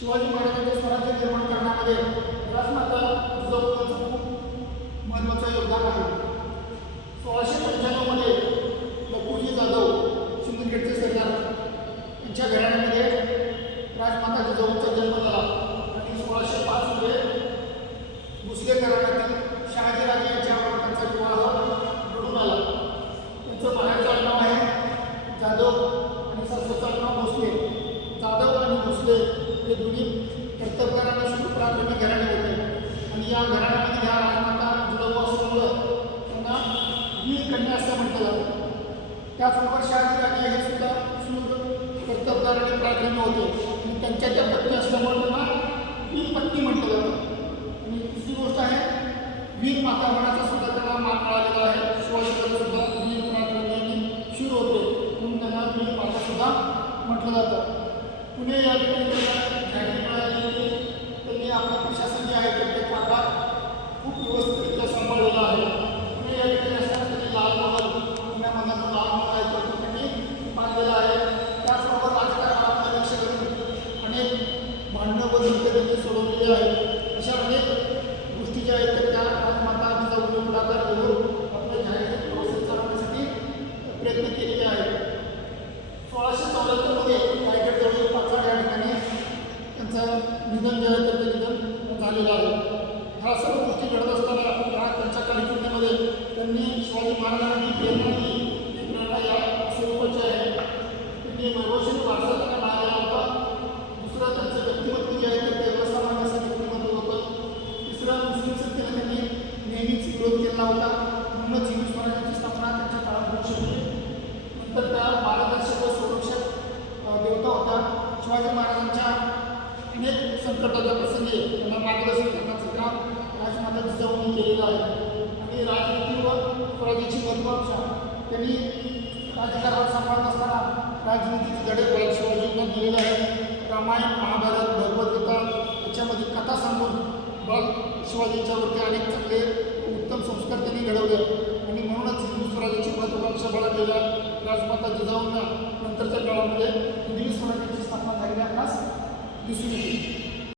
शिवाजी महाराजांच्या स्वराज्य निर्माण करण्यामध्ये राजमाता जिजाऊचं खूप महत्त्वाचं योगदान आहे. 1695 मध्ये लखुजी जाधव सिंदखेडचे सरदार यांच्या घराण्यामध्ये राजमाता जिजाऊंचा जन्म झाला आणि 1605 मध्ये भोसले घराण्यातील शहाजीराजे यांच्यावर त्यांचा विवाह घडून आला. त्यांचं माहेरचं नाव आहे जाधव आणि सासूचं नाव भोसले. जाधव आणि भोसले हे दोन्ही कर्तबगार आणि शूरपराक्रमी घराणे होते आणि या घराण्यामध्ये ह्या राजमाता जिजाऊ असल्यामुळं त्यांना वीर कन्या असं म्हटलं जातं. त्याचबरोबर शहाजीराजे हे सुद्धा शूर कर्तबगार आणि पराक्रमी होते आणि त्यांच्या त्या पत्नी असल्यामुळे त्यांना वीर पत्नी म्हटलं जातं. आणि दुसरी गोष्ट आहे वीर माता होण्याचा सुद्धा त्यांना मान मिळालेला आहे. शिवाजीराजे सुद्धा वीर पराक्रमी आणि शूर होते म्हणून त्यांना वीर माता सुद्धा म्हटलं जातं. पुणे या ठिकाणी जाहीर मिळाली त्यांनी आपलं प्रशासन जे आहे ते कारभार खूप व्यवस्थितरित्या सांभाळलेला आहे. पुणे या ठिकाणी असताना त्यांनी लाल महाल पुण्यामधला जो लाल महाल आहे तो त्यांनी बांधलेला आहे. त्याचबरोबर राजकारणात लक्ष करून अनेक भांडणं व युद्ध त्यांनी सोडवलेली आहेत. अशा अनेक गोष्टी ज्या आहेत त्या राजमाता जिजाऊंनी पुढाकार घेऊन आपल्या जाहीर व्यवस्थित चालवण्यासाठी प्रयत्न केलेले आहेत. 1674 मध्ये रायगडजवळील पाचाड या ठिकाणी त्यांचं निधन जे आहे ते निधन झालेलं आहे. ह्या सर्व गोष्टी घडत असताना या त्यांच्या कारकिर्दीमध्ये त्यांनी शिवाजी महाराजांनी प्रेरणा दिली. ती प्रेरणा या स्वरूपाची आहे. त्यांनी वैभवशाली वारसा त्यांना मिळालेला होता. दुसरं त्यांचं व्यक्तिमत्व जे आहे ते सर्वसामान्य असं व्यक्तिमत्व होतं. तिसरं मुस्लिम सत्तेने त्यांनी नेहमीच विरोध केला होता म्हणूनच हिंदू स्वराज्याची स्थापना त्यांच्या काळात होऊ शकली. नंतर त्या मार्गदर्शक व संरक्षक देवता होता. शिवाजी महाराजांच्या अनेक संकटाच्या प्रसंगी त्यांना मार्गदर्शन करण्याचं काम राजमाता जिजाऊंनी केलेलं आहे. आणि राजनीती व स्वराज्याची महत्त्वाकांक्षा त्यांनी राजकारभार सांभाळत असताना राजनीतीचे धडे बाल शिवाजींना दिलेले आहे. रामायण महाभारत भगवद्गीता याच्यामध्ये कथा सांगून बाल शिवाजींच्यावरती अनेक चांगले उत्तम संस्कार त्यांनी घडवले आणि म्हणूनच हिंदू स्वराज्याची महत्त्वाकांक्षा बाळगलेल्या राजमाता जिजाऊंना नंतरच्या काळामध्ये हिंदवी स्वराज्याची स्थापना झालेली आपणास दिसून येते.